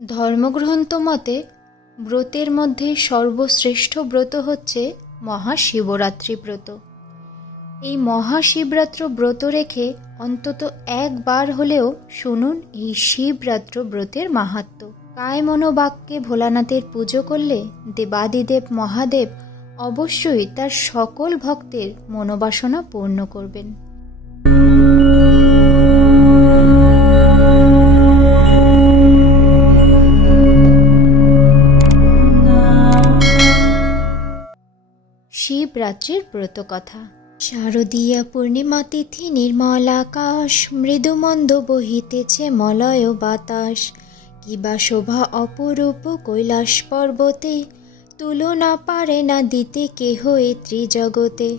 ধর্মগ্রন্থ মতে ব্রতের মধ্যে সর্বশ্রেষ্ঠ ব্রত হচ্ছে মহাশিবরাত্রি ব্রত। এই মহাশিবরাত্রি ব্রত রেখে অন্তত একবার হলেও শুনুন এই শিবরাত্রি ব্রতের মাহাত্ম্য। কায় মনোবাক্যে ভোলানাথের পুজো করলে দেবাদিদেব মহাদেব অবশ্যই তার সকল ভক্তের মনোবাসনা পূর্ণ করবেন। শিবরাত্রির ব্রত কথা। শারদীয়া পূর্ণিমা তিথি, নির্মল আকাশ, মৃদুমন্দ বহিতেছে মলয় বাতাস। কিবা শোভা অপরূপ কৈলাস পর্বতে, তুলনা পারে না দিতে কেহ এ ত্রিজগতে।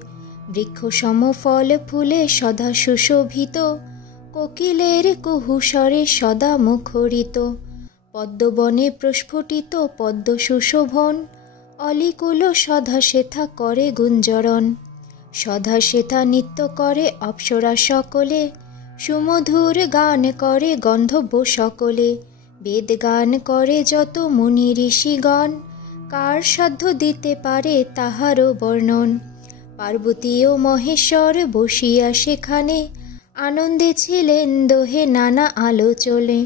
বৃক্ষ সম ফল ফুলে সদা সুশোভিত, কোকিলের কুহুস্বরে সদা মুখরিত। পদ্মবনে প্রস্ফুটিত পদ্ম সুশোভন, অলিকুল সদা সেথা করে গুঞ্জরণ। সদা সেথা নৃত্য করে অপ্সরা সকলে, সুমধুর গান করে গন্ধর্ব সকলে। বেদ গান করে যত মুনি ঋষিগণ, কার সাধ্য দিতে পারে তাহারও বর্ণন। পার্বতী ও মহেশ্বর বসিয়া সেখানে, আনন্দে ছিলেন দোহে নানা আলোচনে।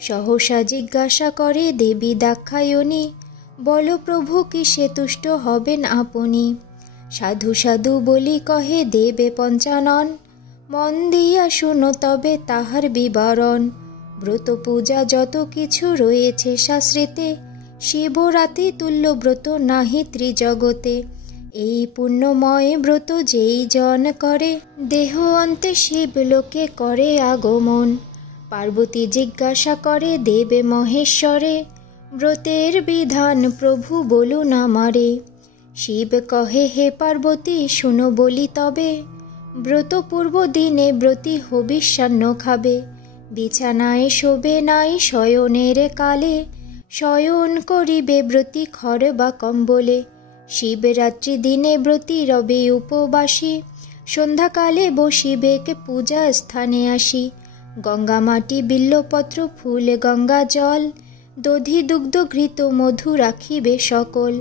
সহসা জিজ্ঞাসা করে দেবী দাক্ষায়ণী, বল প্রভু কিসে তুষ্ট হবেন আপনি। সাধু সাধু বলি কহে দেবে পঞ্চানন, মন দিয়া শুনো তবে তাহার বিবরণ। ব্রত পূজা যত কিছু রয়েছে শাস্ত্রেতে, শিবরাত্রি তুল্য ব্রত নাহি ত্রিজগতে। এই পুণ্যময় ব্রত যেই জন করে, দেহ অন্তে শিবলোকে করে আগমন। পার্বতী জিজ্ঞাসা করে দেবে মহেশ্বরে, ব্রতের বিধান প্রভু বলুন আমারে। শিব কহে হে পার্বতী শুনো বলি তবে, ব্রত পূর্ব দিনে ব্রতী হবিষ্যান্ন খাবে। বিছানায় শোবে নাই শয়নের কালে, শয়ন করিবে ব্রতী খর বা কম্বলে। শিবরাত্রি দিনে ব্রতী রবে উপবাসী, সন্ধ্যাকালে বসিবে কে পূজা স্থানে আসি। গঙ্গা মাটি বিল্লপত্র ফুল গঙ্গা জল, দধি দুগ্ধ ঘৃত মধু রাখিবে সকল।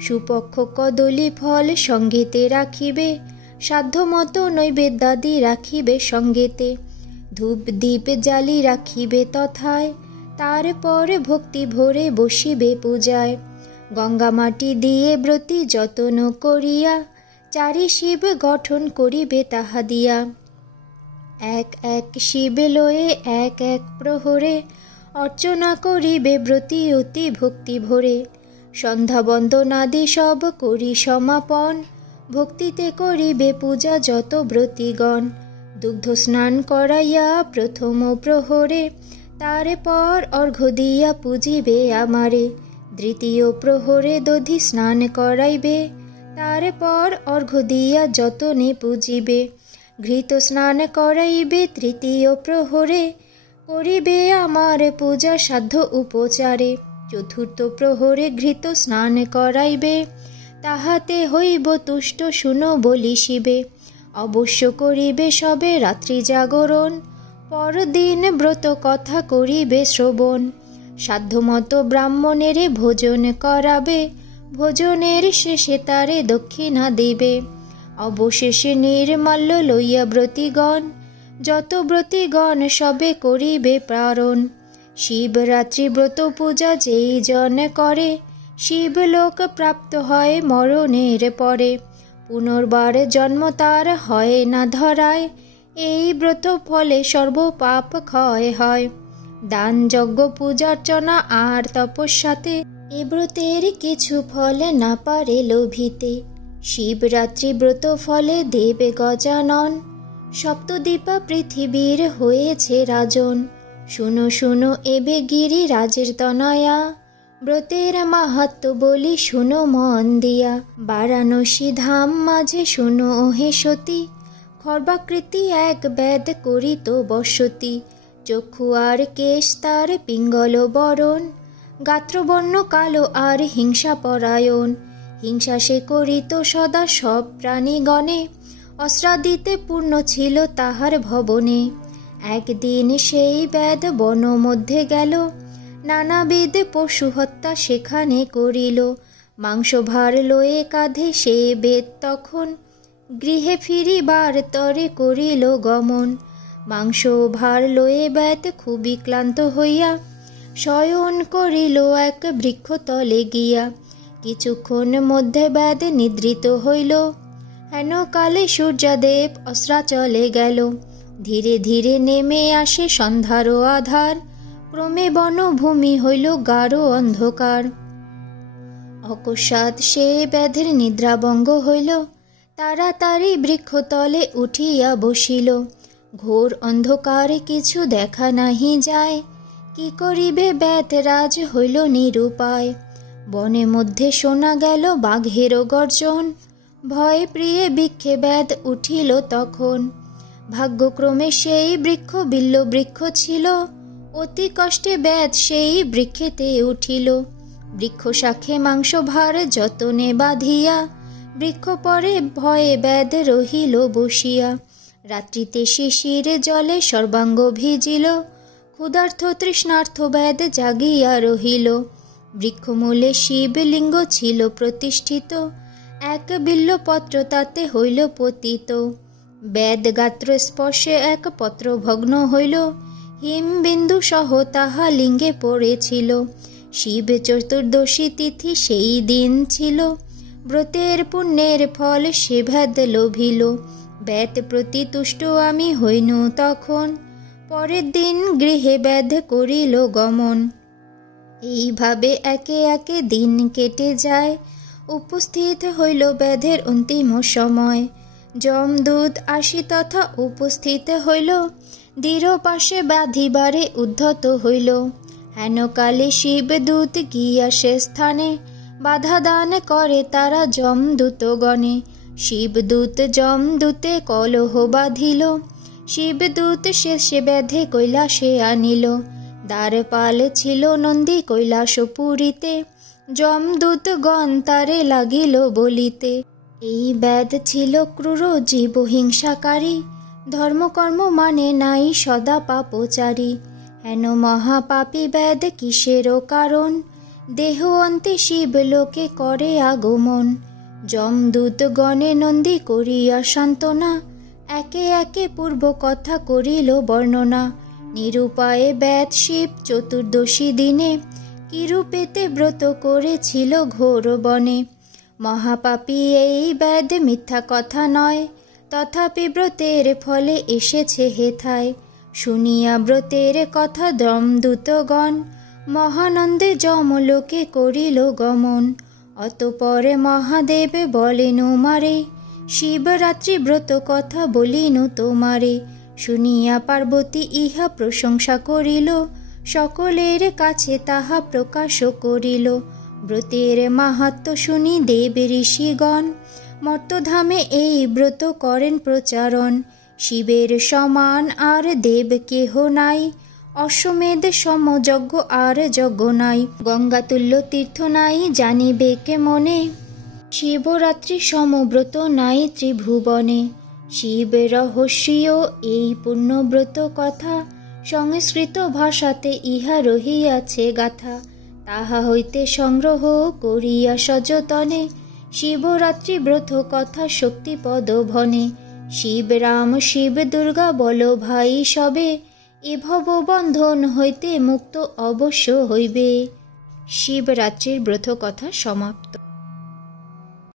সুপক্ষ কদলী ফল সঙ্গেতে রাখিবে, সাধ্যমতো নৈবেদ্যাদি রাখিবে সঙ্গেতে। ধূপ দীপ জ্বালি রাখিবে তথায়, তারপর ভক্তি ভরে বসিবে পূজায়। গঙ্গা মাটি দিয়ে ব্রতী যতন করিয়া, চারি শিব গঠন করিবে তাহা দিয়া। এক এক শিব লয়ে এক এক প্রহরে, অর্চনা করিবে ব্রতী অতি ভক্তি ভরে। সন্ধ্যা বন্দনাদি সব করি সমাপন, ভক্তিতে করিবে পূজা যত ব্রতীগণ। দুগ্ধ স্নান করাইয়া প্রথম প্রহরে, তারপর অর্ঘ্য দিয়া পূজিবে আমারে। দ্বিতীয় প্রহরে দধি স্নান করাইবে, তারপর অর্ঘ্য দিয়া যতনে পূজিবে। ঘৃত স্নান করাইবে তৃতীয় প্রহরে, করিবে আমার পূজা সাধ্য উপচারে। চতুর্থ প্রহরে ঘৃত স্নান করাইবে, তাহাতে হইব তুষ্ট শুনো বলি শিবে। অবশ্য করিবে সবে রাত্রি জাগরণ, পরদিন ব্রত কথা করিবে শ্রবণ। সাধ্যমতো ব্রাহ্মণেরে ভোজন করাবে, ভোজনের শেষে তারে দক্ষিণা দিবে। অবশেষে নির্মাল্য লইয়া ব্রতীগণ, যত ব্রতীগণ সবে করিবে প্রারণ। শিবরাত্রি ব্রত পূজা যেই জন করে, শিবলোক প্রাপ্ত হয় মরণের পরে। পুনর্বার জন্ম তার হয় না ধরায়, এই ব্রত ফলে সর্ব পাপ ক্ষয় হয়। দান যজ্ঞ পূজার্চনা আর তপস্যাতে, এ ব্রতের কিছু ফল না পারে লোভিতে। শিবরাত্রি ব্রত ফলে দেবে গজানন, সপ্তদ্বীপা পৃথিবীর হয়েছে রাজন। শুনো শুনো এবে গিরি রাজের তনয়া, ব্রতের মাহাত্ম্য বলি শুনো মন দিয়া। বারাণসী ধাম মাঝে শুনো হে সতী, খর্বাকৃতি এক বেদ করিত বসতি। চক্ষু আর কেশ তার পিঙ্গল বরণ, গাত্রবর্ণ কালো আর হিংসা পরায়ণ। হিংসা সে করিত সদা সব প্রাণীগণে, অস্ত্রাদিতে পূর্ণ ছিল তাহার ভবনে। একদিন সেই বেদ বন মধ্যে গেল, নানাবিধ পশু হত্যা সেখানে করিল। মাংস ভার লয়ে কাঁধে সে বেদ তখন, গৃহে ফিরিবার তরে করিল গমন। মাংস ভার লয়ে বেদ খুবই ক্লান্ত হইয়া শয়ন করিল এক বৃক্ষতলে গিয়া। কিছুক্ষণ মধ্যে বেদ নিদ্রিত হইল, হেন কালে সূর্যদেব অস্ত্রাচলে গেল। ধীরে ধীরে নেমে আসে সন্ধ্যারও আধার, ক্রমে বনভূমি হইল গাঢ় অন্ধকার। অকস্মাৎ সে বেদের নিদ্রাভঙ্গ হইল, তাড়াতাড়ি বৃক্ষতলে উঠিয়া বসিল। ঘোর অন্ধকারে কিছু দেখা নাহি যায়, কি করিবে বেদরাজ হইল নিরুপায়। বনে মধ্যে শোনা গেল বাঘেরও গর্জন, ভয়ে প্রিয়ে বৃক্ষে বেদ উঠিল তখন। ভাগ্যক্রমে সেই বৃক্ষ বিল্ল বৃক্ষ ছিল, অতি কষ্টে বেদ সেই বৃক্ষেতে উঠিল। বৃক্ষ শাখে মাংস ভার যতনে বাঁধিয়া, বৃক্ষ পরে ভয়ে বেদ রহিল বসিয়া। রাত্রিতে শিশির জলে সর্বাঙ্গ ভিজিল, ক্ষুধার্থ তৃষ্ণার্থ বেদ জাগিয়া রহিল। বৃক্ষমূলে শিবলিঙ্গ ছিল প্রতিষ্ঠিত, এক বিল্লপত্র তাতে হইল পতিত। বেদ গাত্র স্পর্শে এক পত্র ভগ্ন হইল, হিমবিন্দু সহ তাহা লিঙ্গে পড়েছিল। শিব চতুর্দশী তিথি সেই দিন ছিল, ব্রতের পুণ্যের ফল সে বেদ লোভিল। বেদ প্রতি তুষ্ট আমি হইনু তখন, পরের দিন গৃহে বেদ করিল গমন। এইভাবে একে একে দিন কেটে যায়, উপস্থিত হইল বেদের অন্তিম সময়। যমদূত আসি তথা উপস্থিত হইল, দৃঢ় পাশে বাঁধিবারে উদ্ধত হইল। হেন কালে শিবদূত গিয়া সে স্থানে, বাধা দান করে তারা যমদূতগণে। শিবদূত যমদূতে কলহ বাঁধিল, শিবদূত শেষে বেঁধে কৈলাসে আনিল। দ্বারপাল ছিল নন্দী কৈলাসপুরীতে, যমদূতগণ তারে লাগিল বলিতে। এই বেদ ছিল ক্রূর জীব হিংসাকারী, ধর্মকর্ম মানে নাই সদা পাপচারী। হেন মহাপাপী বেদ কিসেরও কারণ, দেহ অন্তে শিবলোকে করে আগমন। যমদূতগণে নন্দী করিয়া সান্ত্বনা, একে একে পূর্ব কথা করিল বর্ণনা। নিরুপায়ে বেদ শিব চতুর্দশী দিনে, কিরূপেতে ব্রত করেছিল ঘোর বনে। মহাপাপী এই বেদ মিথ্যা কথা নয়, তথাপি ব্রতের ফলে এসেছে হেথায়। শুনিয়া ব্রতের কথা যমদূতগণ, মহানন্দে যমলোকে করিল গমন। অতঃপরে মহাদেব বলেন মারে, শিবরাত্রি ব্রত কথা বলিনু তোমারে। শুনিয়া পার্বতী ইহা প্রশংসা করিল, সকলের কাছে তাহা প্রকাশ করিল। ব্রতের মাহাত্ম্য শুনি দেব ঋষিগণ, মর্তধামে এই ব্রত করেন প্রচারণ। শিবের সমান আর দেব কেহ নাই, অশ্বমেধ সম যজ্ঞ আর যজ্ঞ নাই। গঙ্গাতুল্য তীর্থ নাই জানিবে কে মনে, শিবরাত্রি সমব্রত নাই ত্রিভুবনে। শিব রহস্যীয় এই পুণ্যব্রত কথা, সংস্কৃত ভাষাতে ইহা রহিয়াছে গাথা। তাহা হইতে সংগ্রহ করিয়া সযতনে, শিবরাত্রি ব্রত কথা শক্তিপদ ভনে। শিব রাম শিব দুর্গা বল ভাই সবে, এ ভব বন্ধন হইতে মুক্ত অবশ্য হইবে। শিবরাত্রির ব্রত কথা সমাপ্ত।